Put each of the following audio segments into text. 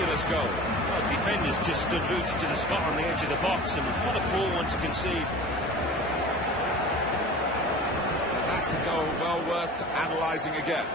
fabulous goal. Well, defenders just stood rooted to the spot on the edge of the box, and what a poor one to concede. And that's a goal well worth analysing again.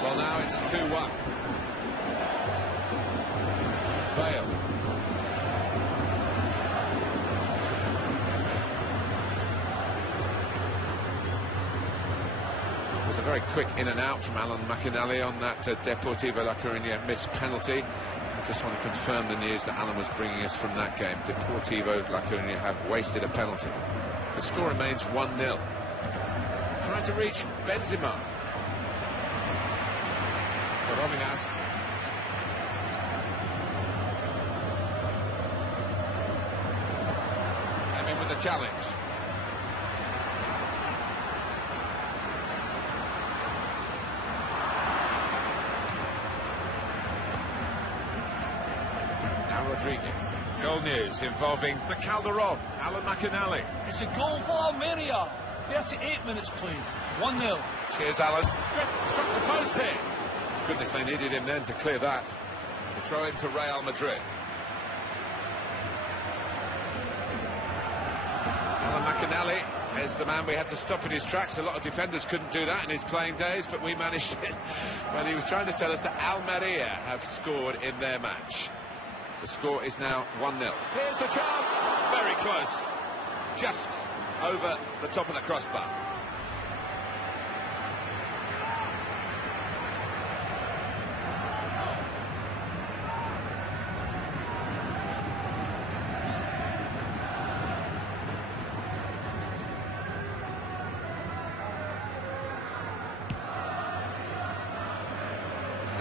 Well, now it's 2-1. Bale. It was a very quick in and out from Alan McInally on that Deportivo La Coruña missed penalty. I just want to confirm the news that Alan was bringing us from that game. Deportivo La Coruña have wasted a penalty. The score remains 1-0. Trying to reach Benzema. Rominas. And in with the challenge. Now Rodriguez. Goal news involving the Calderon, Alan McInally. It's a goal for Almeria. 38 minutes played. 1-0. Cheers, Alan. Struck the post here. Goodness, they needed him then to clear that. To throw in for Real Madrid. Alan McInally is the man we had to stop in his tracks. A lot of defenders couldn't do that in his playing days, but we managed it. Well, he was trying to tell us that Almeria have scored in their match. The score is now 1-0. Here's the chance. Very close. Just over the top of the crossbar.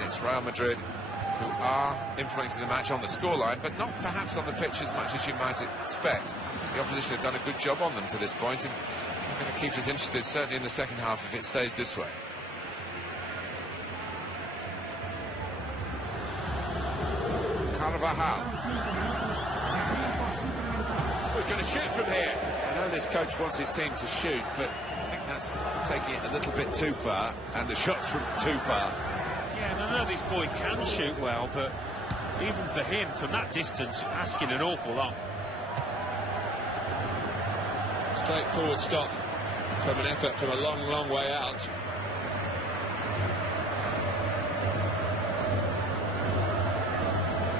It's Real Madrid who are influencing the match on the scoreline, but not perhaps on the pitch as much as you might expect. The opposition have done a good job on them to this point, and they're going to keep us interested, certainly in the second half, if it stays this way. Carvajal. We're going to shoot from here. I know this coach wants his team to shoot, but I think that's taking it a little bit too far, and the shot's from too far. Yeah, and I know this boy can shoot well, but even for him, from that distance, asking an awful lot. Straightforward stop from an effort from a long, long way out.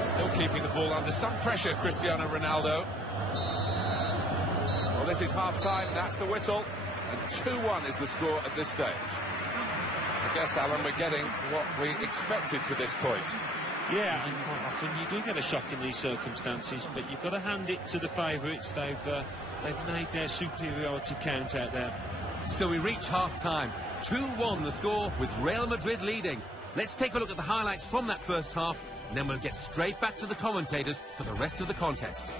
Still keeping the ball under some pressure, Cristiano Ronaldo. Well, this is half-time, that's the whistle, and 2-1 is the score at this stage. I guess, Alan, we're getting what we expected to this point. Yeah, and quite often you do get a shock in these circumstances, but you've got to hand it to the favourites. They've made their superiority count out there. So we reach half-time. 2-1 the score, with Real Madrid leading. Let's take a look at the highlights from that first half, and then we'll get straight back to the commentators for the rest of the contest.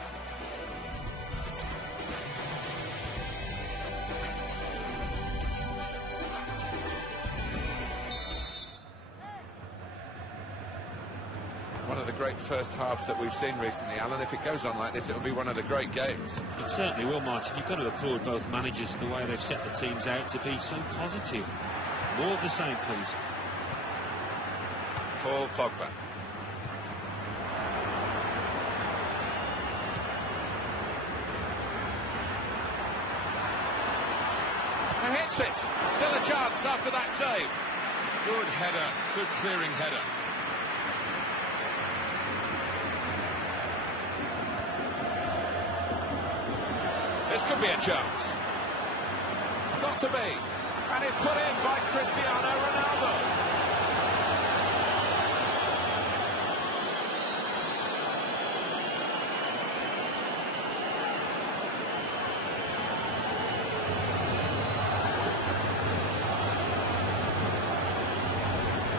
One of the great first halves that we've seen recently, Alan. If it goes on like this, it'll be one of the great games. It certainly will, Martin. You've got to applaud both managers for the way they've set the teams out to be so positive. More of the same, please. Paul Pogba. And hits it. Still a chance after that save. Good header, good clearing header. This could be a chance. Got to be. And it's put in by Cristiano Ronaldo.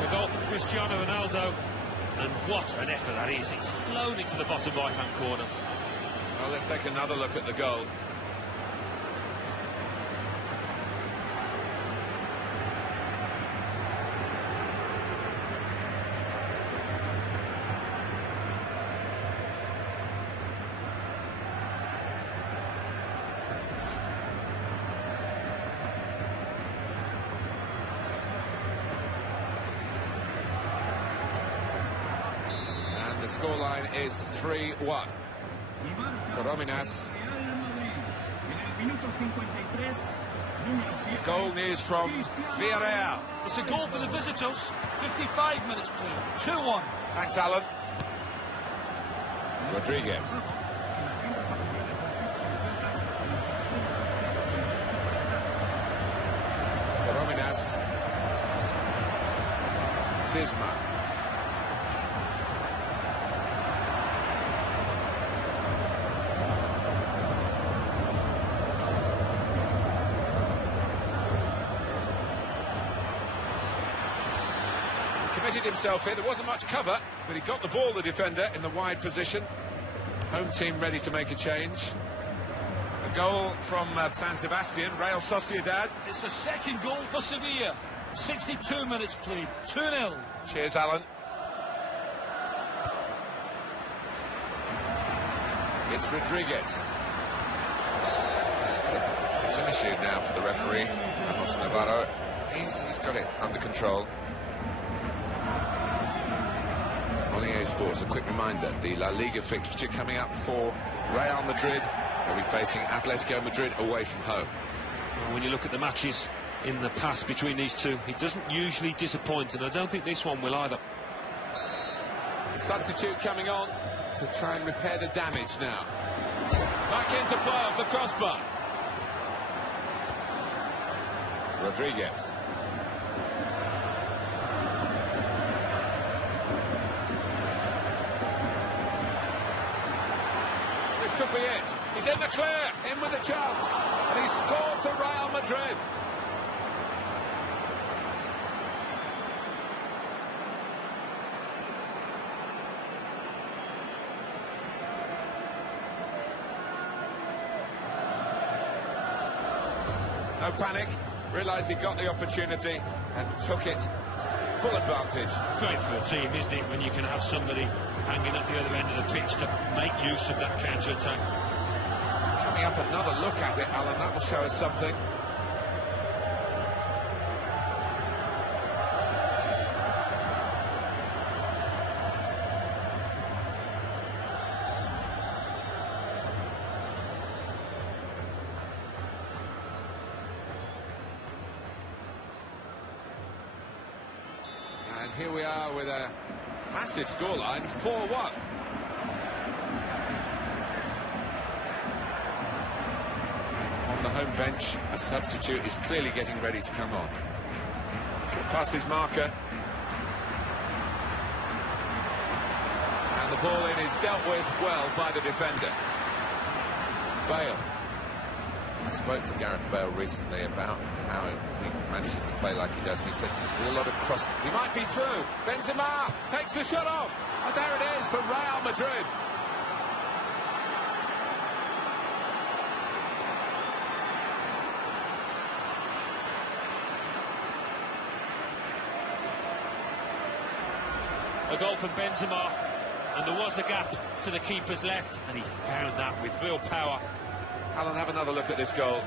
The goal from Cristiano Ronaldo. And what an effort that is. It's flown into the bottom right-hand corner. Well, let's take another look at the goal. scoreline is 3-1. Corominas. Goal news from Villarreal. It's a goal for the visitors. 55 minutes played. 2-1. Thanks, Alan. Rodriguez. Corominas. Sisma. Committed himself here. There wasn't much cover, but he got the ball, the defender, in the wide position. Home team ready to make a change. A goal from San Sebastian, Real Sociedad. It's the second goal for Sevilla. 62 minutes played. 2-0. Cheers, Alan. It's Rodriguez. It's an issue now for the referee, Ramos Navarro. He's got it under control. On EA Sports, a quick reminder, the La Liga fixture coming up for Real Madrid. They'll be facing Atletico Madrid away from home. Well, when you look at the matches in the past between these two, he doesn't usually disappoint, and I don't think this one will either. Substitute coming on to try and repair the damage now. Back into play off the crossbar. Rodriguez. This could be it. He's in the clear, in with a chance, and he's scored for Real Madrid. No panic, realised he got the opportunity and took it full advantage. Great for a team, isn't it, when you can have somebody hanging at the other end of the pitch to make use of that counter-attack. Coming up, another look at it, Alan, that will show us something. And here we are with a massive scoreline, 4-1. On the home bench, a substitute is clearly getting ready to come on. Short past his marker. And the ball in is dealt with well by the defender. Bale. I spoke to Gareth Bale recently about how he manages to play like he does, and he said with a lot of cross. He might be through. Benzema takes the shot off, and there it is for Real Madrid. A goal from Benzema, and there was a gap to the keeper's left, and he found that with real power. Alan, have another look at this goal.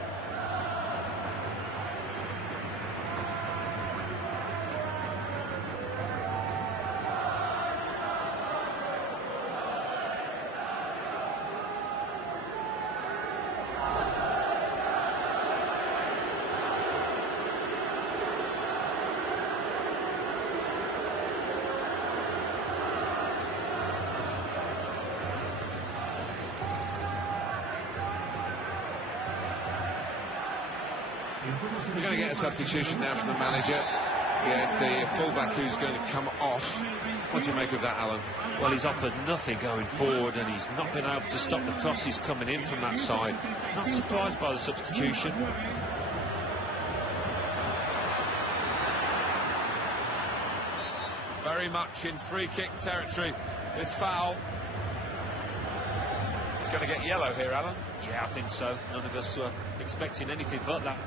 We're going to get a substitution now from the manager. Yes, the fullback who's going to come off. What do you make of that, Alan? Well, he's offered nothing going forward, and he's not been able to stop the crosses coming in from that side. Not surprised by the substitution. Very much in free kick territory, this foul. He's going to get yellow here, Alan. Yeah, I think so. None of us were expecting anything but that.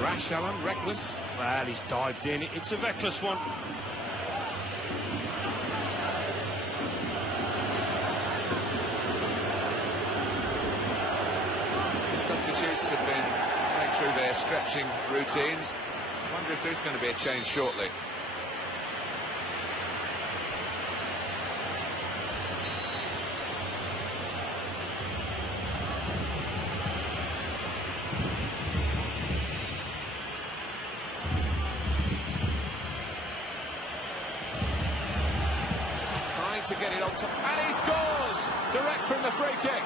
Rash, Alan, reckless. Well, he's dived in. It's a reckless one. The substitutes have been going through their stretching routines. I wonder if there's going to be a change shortly. to get it on top. And he scores! Direct from the free kick.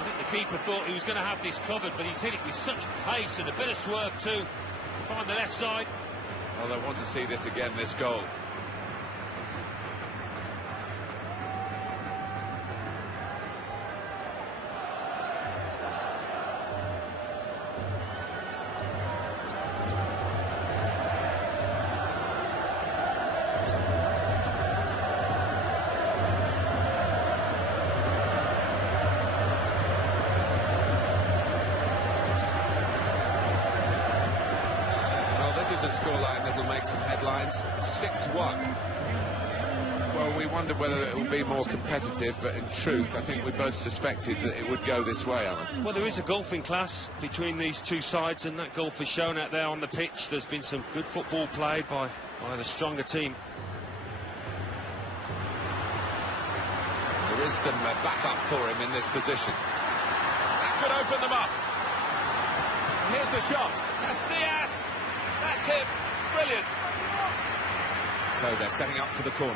I think the keeper thought he was going to have this covered, but he's hit it with such pace and a bit of swerve too to find the left side. Well, they want to see this again, this goal. A scoreline that'll make some headlines. 6-1. Well, we wondered whether it would be more competitive, but in truth I think we both suspected that it would go this way, Alan. Well, there is a golfing class between these two sides, and that golf is shown out there on the pitch. There's been some good football played by the stronger team. There is some backup for him in this position. That could open them up. And here's the shot. Casillas! That's him. Brilliant. So they're setting up for the corner.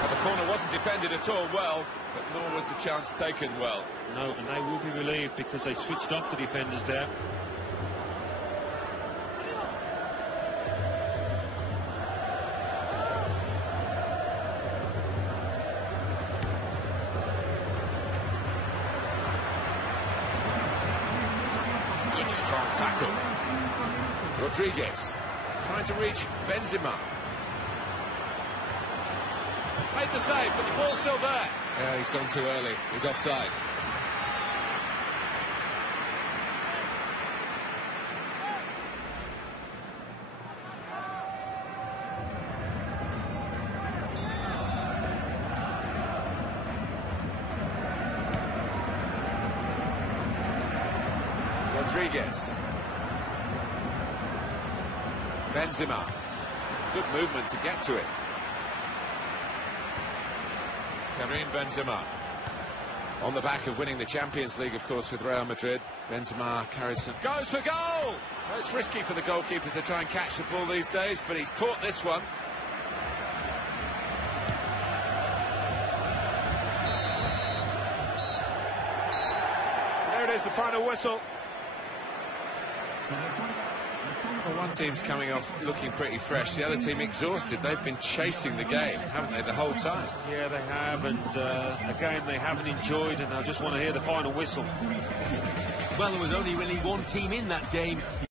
Well, the corner wasn't defended at all well, but nor was the chance taken well. No, and they will be relieved because they switched off the defenders there. Strong tackle. Rodriguez trying to reach Benzema. Made the save, but the ball's still there. Yeah, he's gone too early. He's offside. Rodriguez. Benzema. Good movement to get to it. Karim Benzema. On the back of winning the Champions League, of course, with Real Madrid. Benzema carries some... Goes for goal! Well, it's risky for the goalkeepers to try and catch the ball these days, but he's caught this one. There it is, the final whistle. Well, one team's coming off looking pretty fresh, the other team exhausted. They've been chasing the game, haven't they, the whole time? Yeah, they have, and a game they haven't enjoyed, and I just want to hear the final whistle. Well, there was only really one team in that game.